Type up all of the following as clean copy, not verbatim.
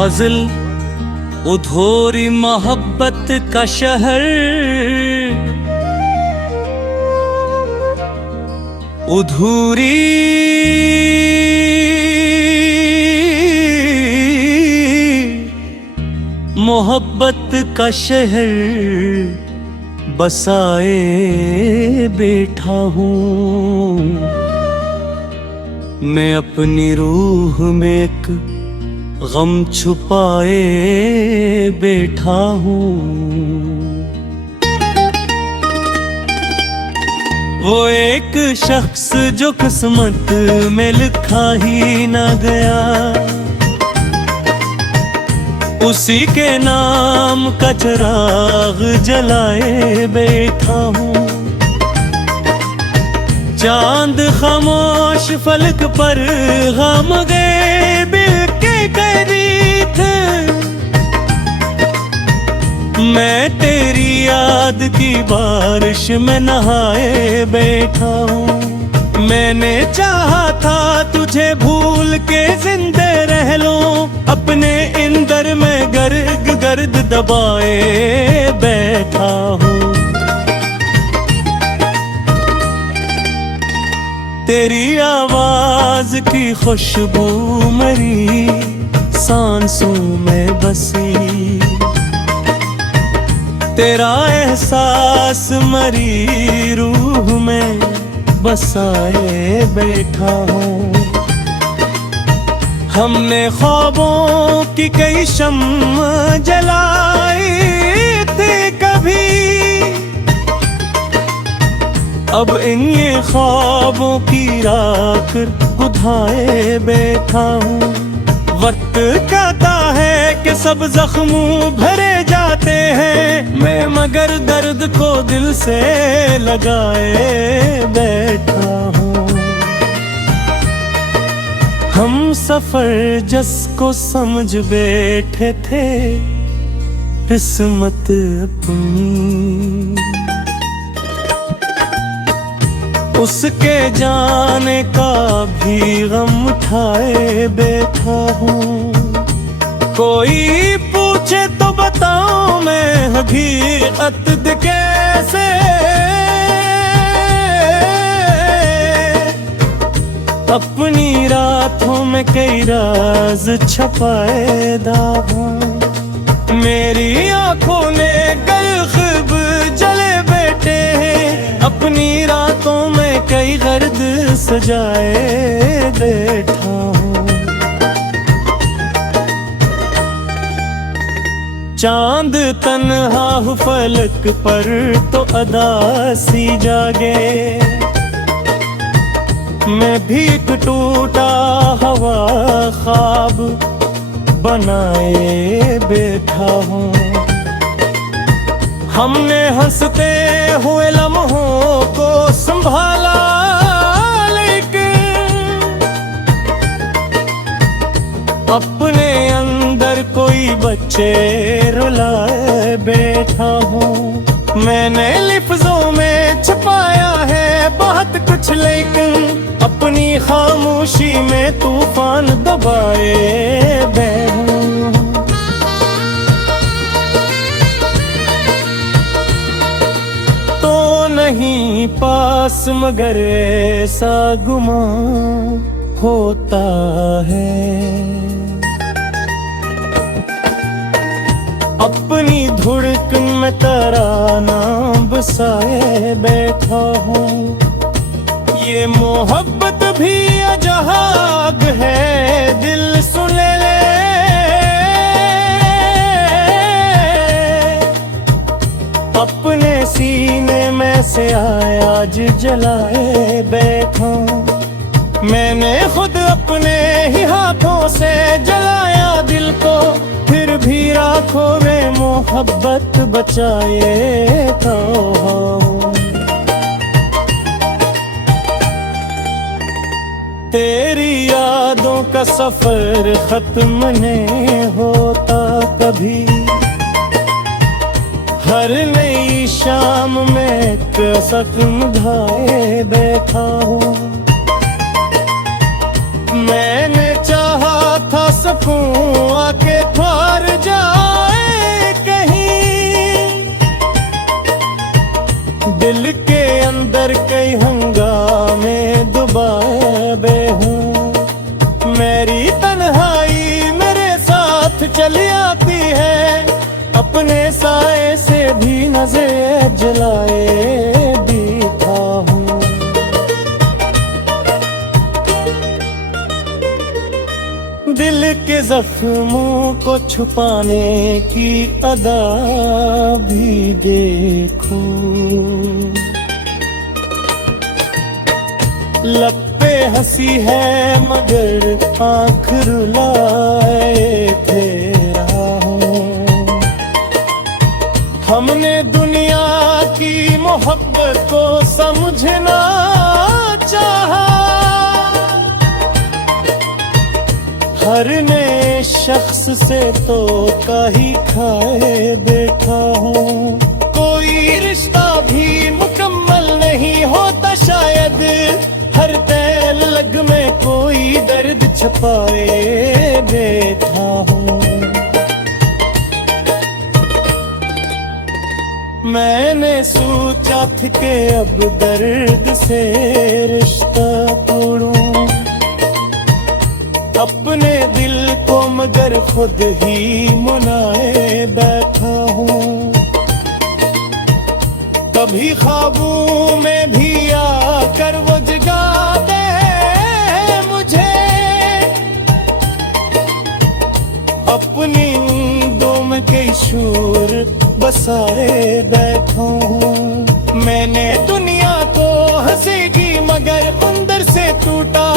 गज़ल उधोरी मोहब्बत का शहर, उधूरी मोहब्बत का शहर बसाए बैठा हूँ। मैं अपनी रूह में एक गम छुपाए बैठा हूँ। वो एक शख्स जो किस्मत में लिखा ही ना गया, उसी के नाम का चिराग जलाए बैठा हूँ। चांद खामोश फलक पर गम गैब के कैदी थे, मैं तेरी याद की बारिश में नहाए बैठा हूँ। मैंने चाहा था तुझे भूल के जिंदे रह लूं, अपने इंदर में गर्द दबाए बैठा हूँ। तेरी आवाज की खुशबू मेरी सांसों में बसी, तेरा एहसास मरी रूह में बसाए बैठा हूँ। हमने ख्वाबों की कई शम्म जलाई थी कभी, अब इन ये ख्वाबों की राख बुझाए बैठा हूँ। वक्त कहता है कि सब जख्मों भरे जाते हैं, मैं मगर दर्द को दिल से लगाए बैठा हूँ। हम सफर जिसको समझ बैठे थे किस्मत अपनी, उसके जाने का भी गम उठाए बैठा हूँ। कोई पूछे तो बताऊं मैं हकीकत कैसे, अपनी रातों में कई राज छपाए दावा। मेरी आंखों ने गल्ब जले बैठे हैं, अपनी रातों में कई गर्द सजाए बैठा हूँ। चांद तन्हा फलक पर तो अदासी जागे, मैं भी एक टूटा हवा ख्वाब बनाए बैठा हूँ। हमने हंसते हुए लम्हों को संभाला, लेकिन अपने अंदर कोई बच्चे रुलाए बैठा हूँ। मैंने लिफ्जों में छुपाया है बहुत कुछ, लेकिन अपनी खामोशी में तूफान दबाए बैठा हूँ। तो नहीं पास मगर ऐसा गुमान होता है, अपनी धुड़कन में तराना बसाए बैठा हूँ। ये मोहब्बत भी अजहाग है, दिल सुन ले अपने सीने में से आया आज जलाए बैठा। मैंने खुद अपने ही हाथों से जलाया दिल को, फिर भी राखों में मोहब्बत बचाए तो। तेरी यादों का सफर खत्म नहीं होता कभी, हर नई शाम में कसक निभाए बैठा हूँ। मैंने चाहा था सकूं आके हार जाए कहीं। दिल के अंदर कई हंगामे दुबाबे हूँ। मेरी तन्हाई मेरे साथ चली आती है, अपने साए से भी नजर जलाए बीता हूँ। दिल के जख्मों को छुपाने की अदा भी देखो, लब पे हंसी है मगर आँख रुलाए तेरा हूँ। हमने दुनिया की मोहब्बत को समझना चाहा, हर नए शख्स से तो काही खाए बैठा हूँ। कोई रिश्ता भी मुकम्मल नहीं होता शायद, हर तैल लग में कोई दर्द छपाए बैठा हूँ। मैंने सोचा था कि अब दर्द से रिश्ता तोड़ूं, अपने दिल को मगर खुद ही मुनाए बैठा हूँ। कभी ख्वाबों में भी आकर वो जगाते हैं मुझे, अपनी नींदों में कई शोर बसाए बैठा हूँ। मैंने दुनिया को हंसेगी मगर अंदर से टूटा,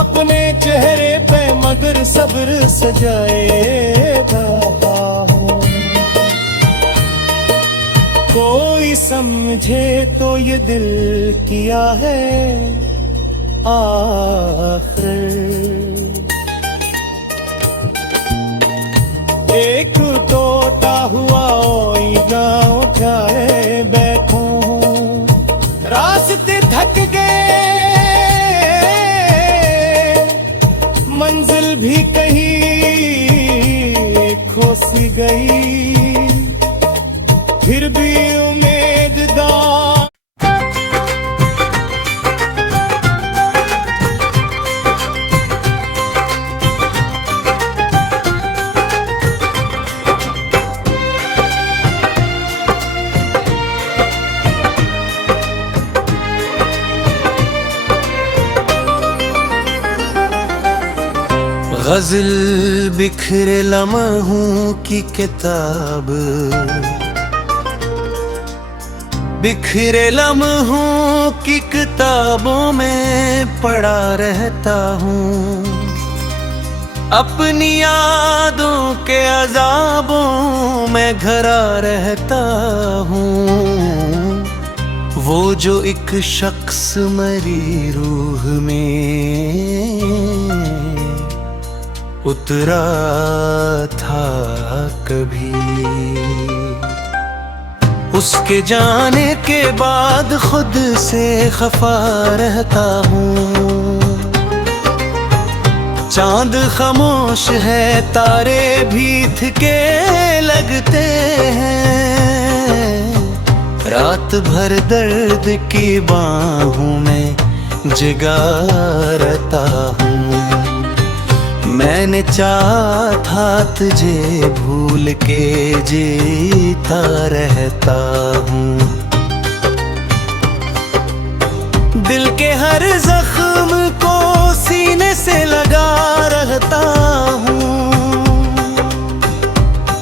अपने चेहरे पे मगर सब्र सजाए बैठा हूँ। कोई समझे तो ये दिल किया है आखिर, एक टूटा हुआ गाँव उठाए बैठो हूँ। रास्ते थक गए, मंजिल भी कहीं खो सी गई, फिर भी उम्मीददार। गज़ल बिखरे लम्हों की किताब, बिखरे लम्हों की किताबों में पढ़ा रहता हूँ। अपनी यादों के अज़ाबों में घरा रहता हूँ। वो जो एक शख्स मरी रूह में उतरा था कभी, उसके जाने के बाद खुद से खफा रहता हूँ। चांद खामोश है, तारे भी थके लगते हैं, रात भर दर्द की बाहों में जगा रहता हूँ। मैंने चाहा था तुझे भूल के जीता रहता हूँ। दिल के हर जख्म को सीने से लगा रहता हूँ।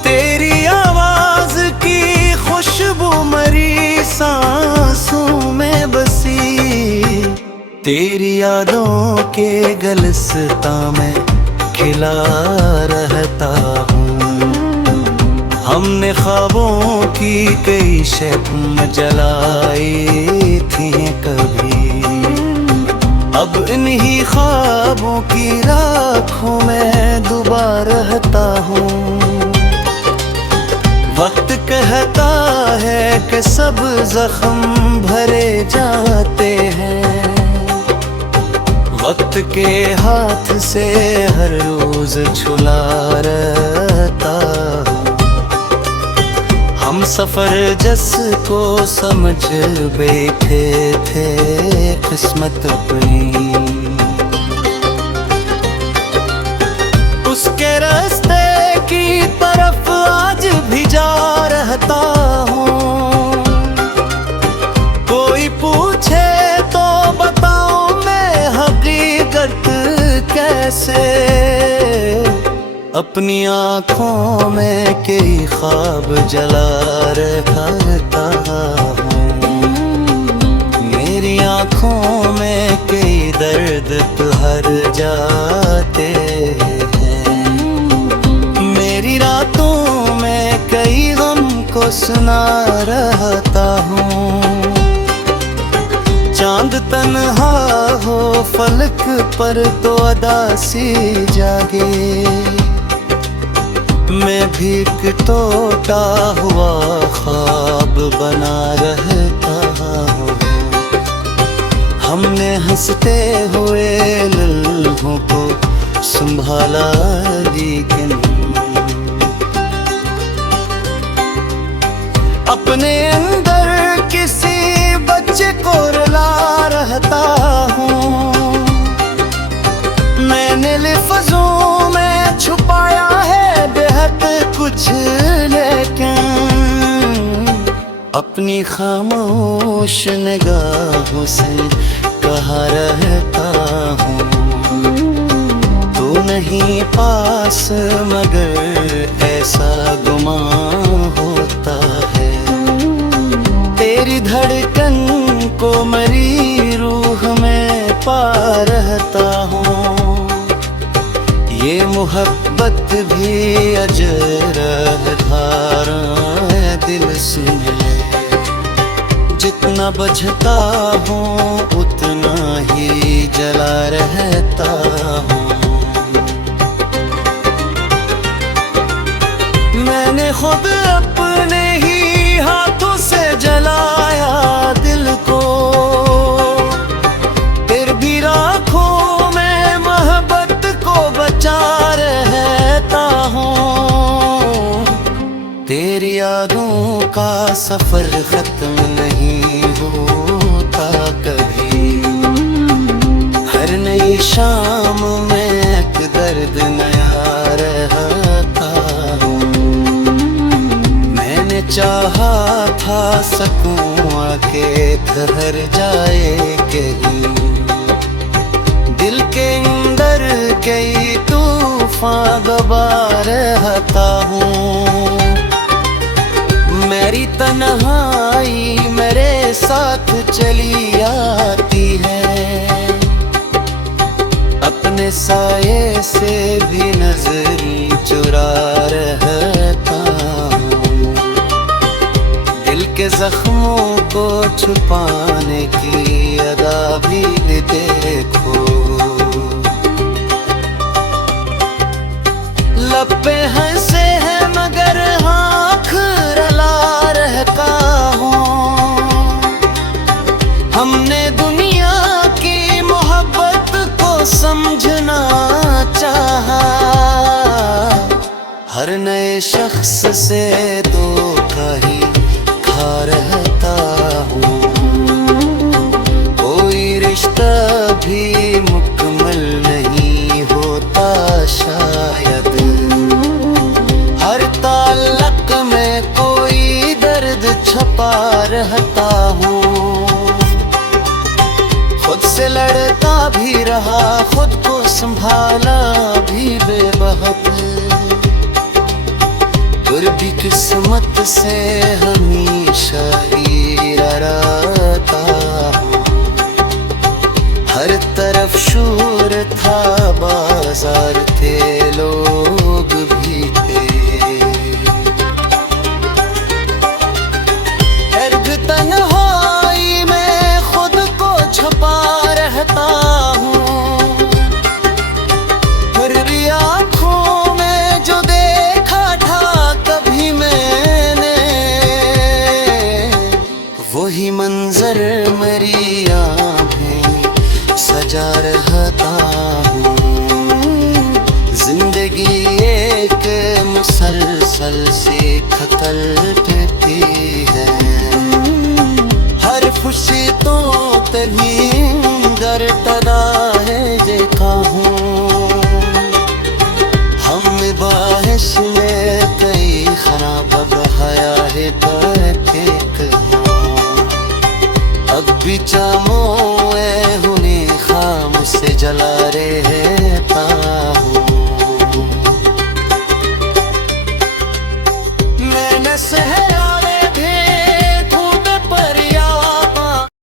तेरी आवाज की खुशबू मरी सांसों में बसी, तेरी यादों के गलस्ता में खिला रहता हूँ। हमने ख्वाबों की कई शम्म जलाई थी कभी, अब इन्हीं ख्वाबों की राखों में डूबा रहता हूँ। वक्त कहता है कि सब जख्म भरे जाते हैं, वक्त के हाथ से हर रोज छुला रहता हूँ। हम सफर जिसको समझ बैठे थे किस्मत अपनी, उसके रास्ते की तरफ आज भी जा रहता हूँ। कोई पूछे तो बताऊं मैं हकीकत कैसे, अपनी आँखों में कई ख्वाब जला रहता हूँ। मेरी आँखों में कई दर्द भर जाते हैं, मेरी रातों में कई गम को सुना रहता हूँ। चांद तन्हा हो फलक पर तो अदासी जागे, मैं भी एक टूटा हुआ ख्वाब बना रहता हूँ। हमने हंसते हुए लम्हों को संभाला लेकिन अपने अंदर किसी बच्चे को रुला रहता हूँ। मैंने लफ्ज़ों में छुपाया है बेहद कुछ, लेकिन अपनी खामोश निगाहों से कहा रहता हूँ। तू नहीं पास मगर ऐसा गुमान होता है, तेरी धड़कन को मेरी रूह में पा रहता हूँ। ये मोहब्बत भी अजर धारा दिल सुन ले, जितना बजता हूँ उतना ही जला रहता हूँ। मैंने खुद अपने ही हाथों से जलाया दिल को, फिर भी राखों में मोहब्बत को बचा रहता हूँ। तेरी यादों का सफर खत्म नहीं होता कभी, हर नई शाम में एक दर्द नया रहता हूँ। मैंने चाहा था सकूं आके ठहर जाए कहीं, दिल के अंदर कई तूफान दबा रहता हूँ। मेरी तन्हाई मेरे साथ चली आती है, अपने साये से भी नजरी चुरा रहता हूँ। दिल के जख्मों को छुपाने की अदा भी देखो, लब पे हंसे हैं मगर आँख रला रहता हूँ। हमने दुनिया की मोहब्बत को समझना चाहा, हर नए शख्स से धोखा ही खा रहता हूँ। कोई रिश्ता भी मुकम्मल नहीं होता शायद, हर ताल्लुक में कोई दर्द छपा रहता हूँ। खुद से लड़ता भी रहा, खुद को संभाला भी बेबहक, फिर भी किस्मत से हमेशा ही डरता हूँ। हर तरफ शोर था, बाजार थे, लोग भी थे, अर्ग तन्हाई में खुद को छुपा रहता हूँ। फिर भी आँखों में जो देखा था कभी मैंने, वही मंजर मेरी आँखें सजा रहता हूँ। जिंदगी एक मुसलसल से खतल देती है हर खुशी तो तेरी गर टदा है जे कहूँ हम बाहिश में कई खराब बहाया है परकेक अब भी चामो हुनी खाम से जला रे